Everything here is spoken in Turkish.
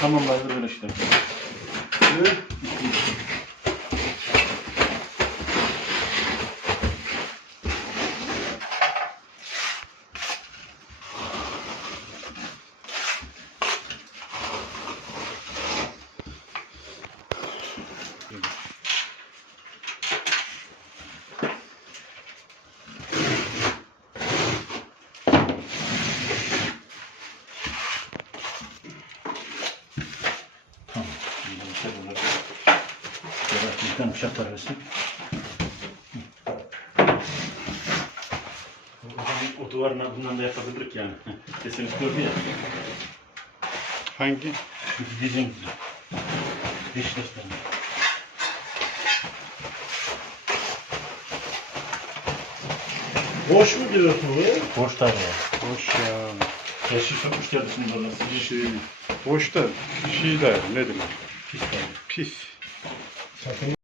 Tamam. Şimdi işte tane bıçak parası. O, duvarına bundan da yapabilirik yani. Kesiniz gördü ya. Hangi? Dizin. Diş testlerini. Boş mu diyorsun bu? Boş tabi ya. Boş ya. Eşi sokmuş geldi şimdi oradan. Sizin şey Boş da şey de ne demek? Pis. Sakın